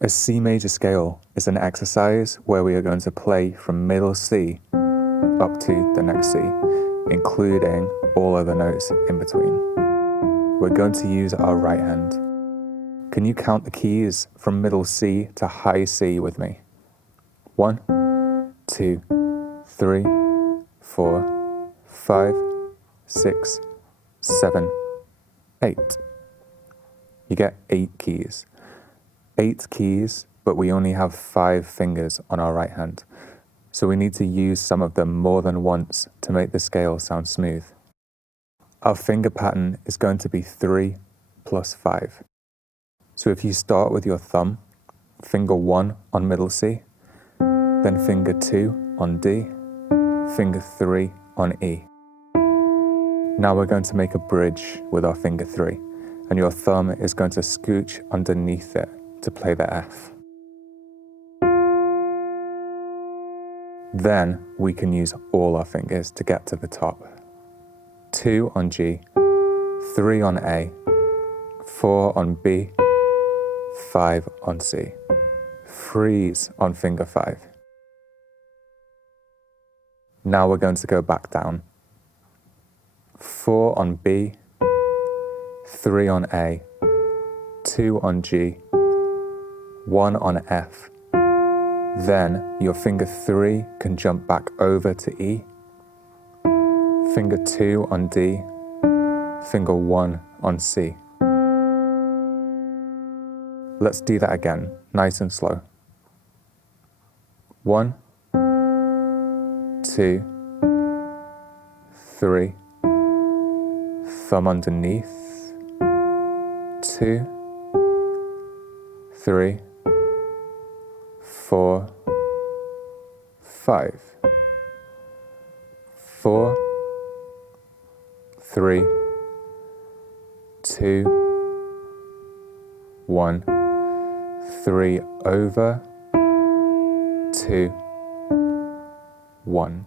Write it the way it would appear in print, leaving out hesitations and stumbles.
A C major scale is an exercise where we are going to play from middle C up to the next C, including all other notes in between. We're going to use our right hand. Can you count the keys from middle C to high C with me? 1, 2, 3, 4, 5, 6, 7, 8. You get 8 keys. 8 keys, but we only have 5 fingers on our right hand. So we need to use some of them more than once to make the scale sound smooth. Our finger pattern is going to be 3 plus 5. So if you start with your thumb, finger 1 on middle C, then finger 2 on D, finger 3 on E. Now we're going to make a bridge with our finger 3, and your thumb is going to scooch underneath it to play the F. Then we can use all our fingers to get to the top. 2 on G, 3 on A, 4 on B, 5 on C. Freeze on finger 5. Now we're going to go back down. 4 on B, 3 on A, 2 on G, 1 on F. Then your finger 3 can jump back over to E, finger 2 on D, finger 1 on C. Let's do that again, nice and slow. 1, 2, 3, thumb underneath, 2, 3, 4, 5, 4, 3, 2, 1, 3 over, 2, 1.